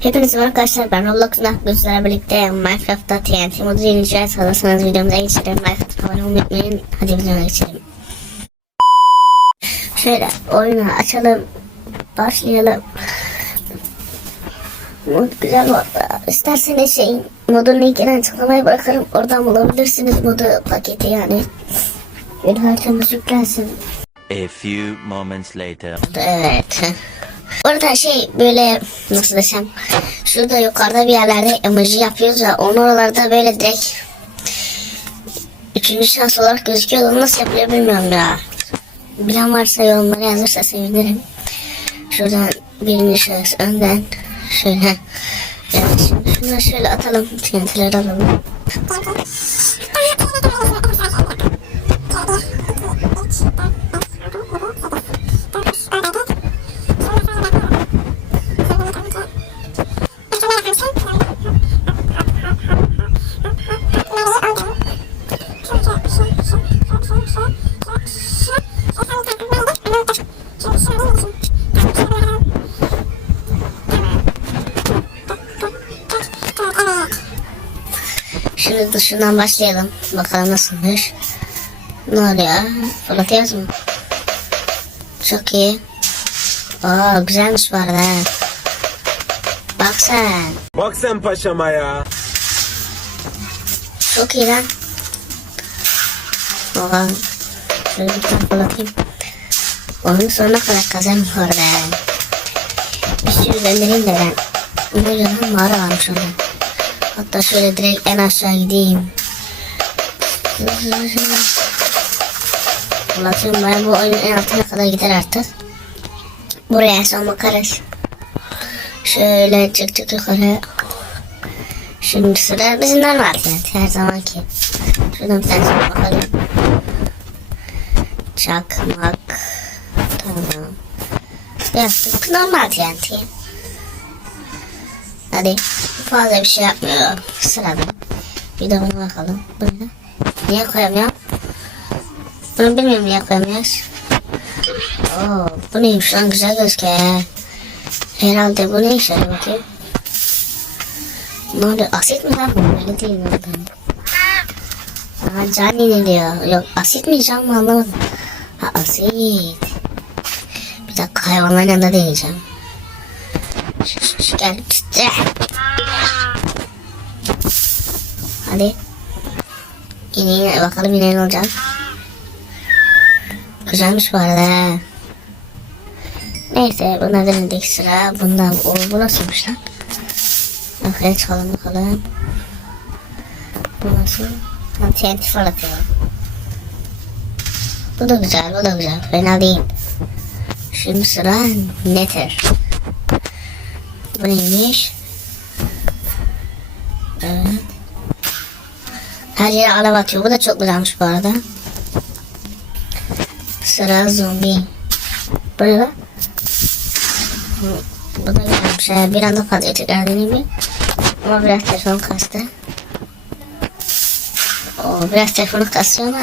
Hepinize merhaba arkadaşlar ben Roblox'un sizlerle birlikte Minecraft'ta TNT modu deneyeceğiz. Hazırsanız videomuza geçelim. Minecraft abone olmayı unutmayın. Hadi videomuza geçelim. Şöyle oyunu açalım. Başlayalım. Mod güzel mod. İsterseniz şeyin modun linkini açıklamaya bırakırım. Oradan bulabilirsiniz modu paketi yani. Bir haritamız yüklensin. A few moments later. Evet. Orada şey böyle nasıl desem şurada yukarıda bir yerlerde emoji yapıyoruz ya onun oralarda böyle direkt üçüncü şans olarak gözüküyor. Onu nasıl yapılıyor bilmiyorum ya. Bilen varsa yorumlara yazırsa sevinirim. Şuradan birinci şahıs önden şöyle şimdi şunları şöyle atalım. TNT'leri alalım. Dışından başlayalım. Bakalım nasılmış. Ne oluyor? Fırlatıyoruz mu? Çok iyi. Oo güzelmiş bu arada. Bak sen. Bak sen paşama ya. Çok iyi lan. Oha. Şöyle bir tane fırlatayım. Onun sonuna kadar kazanım bu arada. Bir sürü göndereyim de ben. Bu yüzden mağara varmış orada. Hatta şöyle direkt en aşağı gideyim. Fırlatıyorum ben bu oyunun en altına kadar gider artık. Buraya son bakarız. Şöyle çık çık yukarı. Şimdi sıra bizim normal yani her zamanki. Şuradan bir tanesine bakalım. Çakmak. Tamam. Yaptık. Normal TNT. Hadi. Fazla bir şey yapmıyor. Sırada. Bir de buna bakalım. Bu ne? Niye koyamıyorum? Bunu bilmiyorum niye koyamıyoruz. Oo, bu neymiş lan güzel gözüküyor. Herhalde bu ne işe bakayım. Ne oluyor? Asit mi lan bu? Öyle değil mi? Aa, can yeniliyor. Yok asit mi can mı anlamadım. Ha asit. Bir dakika hayvanların yanında deneyeceğim. Şu, şu, şu gel. Hadi. Yine bakalım yine ne olacak. Güzelmiş bu arada. Neyse bunlar denedik sıra. Bundan o bu nasılmış lan? Bakın çalalım bakalım. Bu nasıl? Ha, TNT fırlatıyor. Bu da güzel, bu da güzel. Fena değil. Şimdi sıra Nether. Bu neymiş? Evet. Her yere alev atıyor. Bu da çok güzelmiş bu arada. Sıra zombi. Bu ne? Bu- da güzelmiş. Ha, Bir anda fazla tekrar deneyeyim mi? Ama biraz telefon kastı. Oo, biraz telefonu kastıyor ama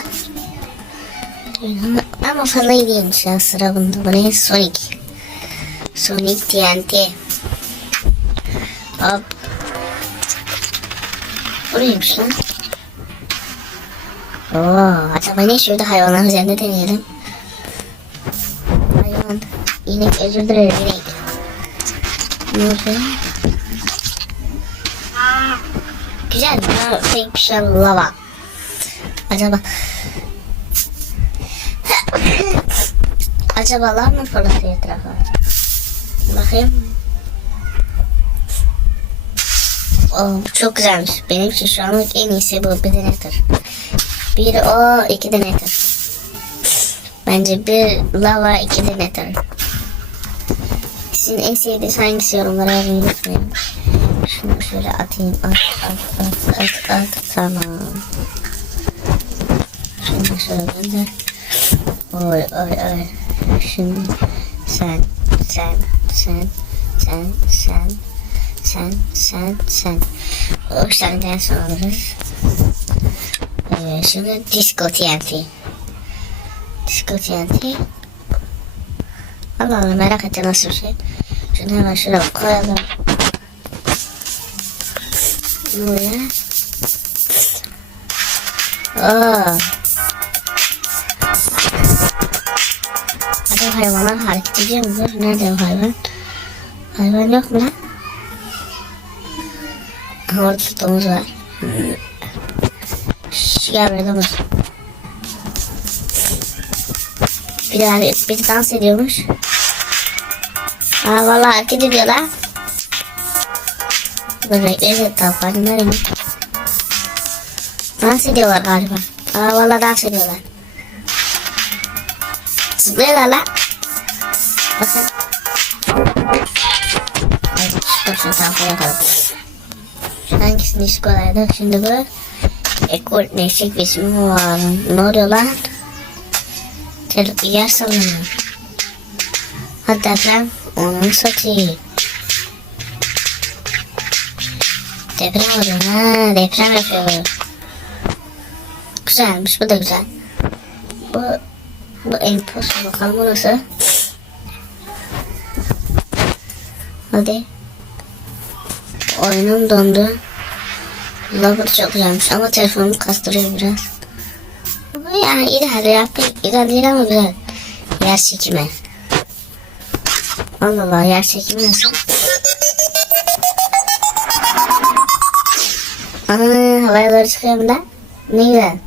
ama- ama fazla iyi değilmiş ya sıra bunda. Bu ne? Sonic. Sonic TNT. Hop. Bu neymiş lan? Oo, acaba ne şurada hayvanlar üzerinde deneyelim. Hayvan. İnek özür dilerim inek. Güzel ya. Pek bir şey lava. Acaba Acaba lav mı fırlatıyor etrafa? Bakayım. Oo, çok güzelmiş. Benim için şu anlık en iyisi bu. Bir de nedir? Bir o, iki de? Bence bir lava, iki de nedir? Sizin en sevdiğiniz hangisi yorumlara yazmayı unutmayın. Şunu şöyle atayım. At, at, at, at, at. Tamam. Şunu şöyle gönder. Oy, oy, oy. Şimdi sen, sen, sen, sen, sen, sen, sen, sen. O senden sonra alırız. Şimdi Disco TNT. Disco TNT. Allah Allah merak ettim nasıl bir şey. Şunu hemen şuraya koyalım. Oluyor? Oo. Hadi hayvanlar hareket ediyor mu? Nerede hayvan? Hayvan yok mu lan? Orada domuz var. Şş, gel buraya domuz. Bir daha bir, dans ediyormuş. Aa vallahi hareket ediyorlar. Börekleri de tavukları nereye? Dans ediyorlar galiba. Aa vallahi dans ediyorlar. Zıplıyorlar lan. Bakın. Hadi çıkarsın tavukları yakalım. Hangisini iş kolaydı? Şimdi bu. Ekol değişik bir ismi var. Ne oluyor lan? Çocuk yer. Hadi deprem onun satayım. Deprem oluyor ha deprem yapıyor. Güzelmiş bu da güzel. Bu bu imposter bakalım bu nasıl? Hadi. Oyunum dondu. Logo çok güzelmiş ama telefonumu kastırıyor biraz. Ama yani idare yap. İdare değil ama güzel. Yer çekimi. Allah Allah yer çekimi nasıl? Ana havaya doğru çıkıyorum da. Ne güzel.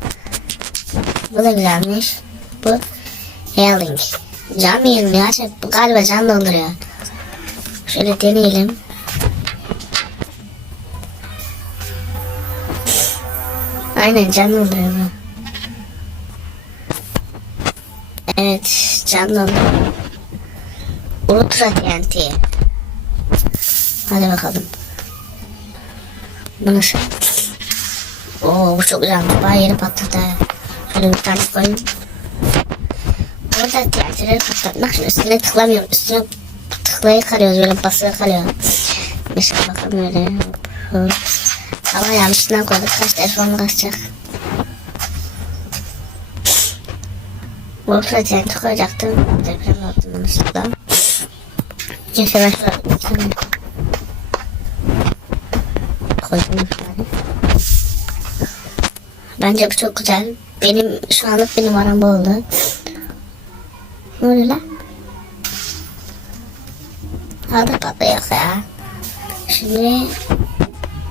Bu da güzelmiş. Bu Hailing. Can mı yiyelim ya? Şey, Bu galiba can dolduruyor. Şöyle deneyelim. Aynen can dolduruyor bu. Evet can dolduruyor. Ultra TNT. Hadi bakalım. Bu nasıl? Oo bu çok güzelmiş. Bayağı yeri patladı. Şöyle bir tane koyayım. Burada TNT'leri patlatmak için üstüne tıklamıyorum. Üstüne tıklayı kalıyoruz böyle basılı kalıyor. Şey bakalım öyle. Ama yanlışından koyduk. Kaç telefonum kaçacak. Ultra TNT koyacaktım. Deprem oldu yanlışlıkla. Keşke tane koydum şöyle. Bence bu çok güzel. Benim şu anlık bir numaram bu oldu. Ne oluyor lan? Hadi patlıyor ya. Şimdi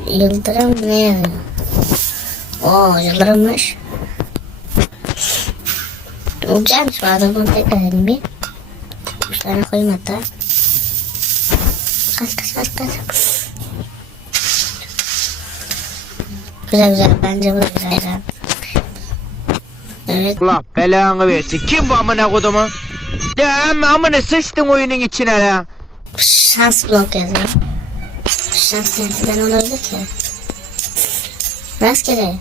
yıldırım ne yazıyor? Oo yıldırımmış. Güzelmiş bu bunu tekrar edeyim bir. Tane koyayım hatta. Kaç kaç kaç kaç. Güzel güzel bence bu da güzel güzel. Evet Allah belanı versin. Kim bu amına kodumu? Ya ama amına sıçtın oyunun içine la. şans blok yazıyor. Şans tentiden olabilir ki. Rastgele.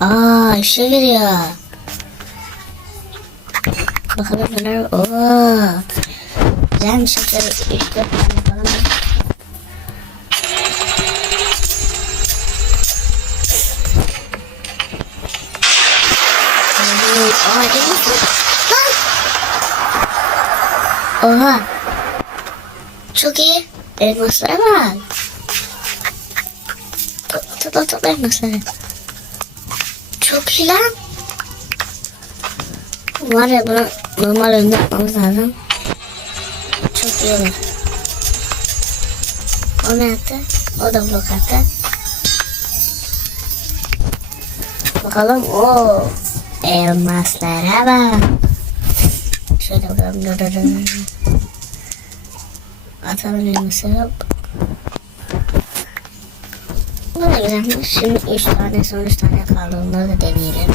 Aa işe giriyor. Bakalım neler. Oo. Güzelmiş. Şöyle üç dört tane falan. Oha. Çok iyi. Elmaslara bak. Topla topla elmasları. Çok iyi lan. Var ya bunu normal yapmamız lazım. Çok iyi olur. O ne attı? O da blok attı. Bakalım o elmaslara bak. Şöyle bakalım. Atalım elması. Bu da güzelmiş. Şimdi 3 tane son 3 tane kaldı. Onları da deneyelim.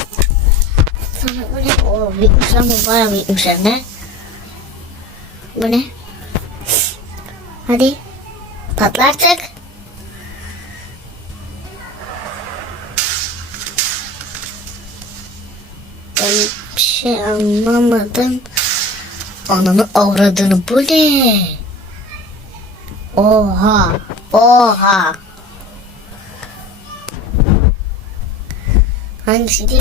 Sonra bu ne? Oo büyükmüş lan bu bayağı büyükmüş hem de. Bu ne? Hadi. Patla artık. Ben bir şey anlamadım. Ananı avradını bu ne? Oha. Oha. Hangisiydi?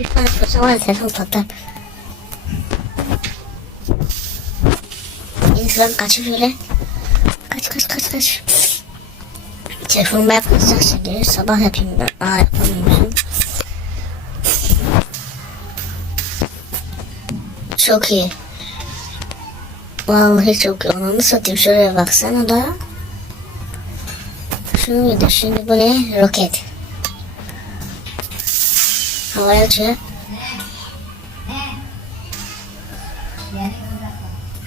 Bir tane fırça var patlar. Yeni sıram kaçır şöyle. Kaç kaç kaç kaç. Telefonumu yapmayacak şimdi. Sabah yapayım ben. Aa yapamıyorum. Çok iyi. Vallahi çok iyi. Onu satayım. Şuraya baksana da. Şunu bir de şimdi bu ne? Roket. Havaya.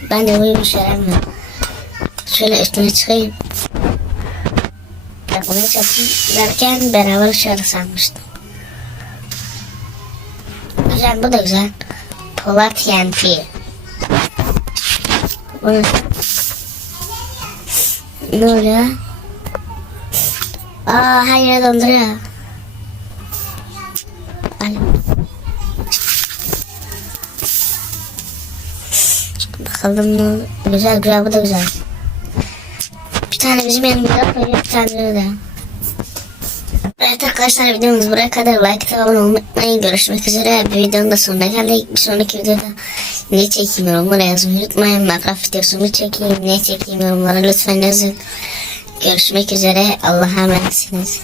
Ben de böyle bir şey yapmıyorum. Şöyle üstüne çıkayım. Çalışayım derken beraber uçarız sanmıştım. Güzel bu da güzel. Polar TNT. Bu ne? Ne oluyor? Aa her yere donduruyor. Bakalım ne? Güzel güzel bu da güzel. Bir tane bizim yanımıza koyuyor bir tane de. Evet arkadaşlar videomuz buraya kadar like ve abone olmayı unutmayın. Görüşmek üzere. Bir videonun da sonuna geldik. Bir sonraki videoda ne çekeyim yorumlara yazmayı unutmayın. Minecraft videosunu çekeyim. Ne çekeyim yorumlara lütfen yazın. Görüşmek üzere. Allah'a emanetsiniz.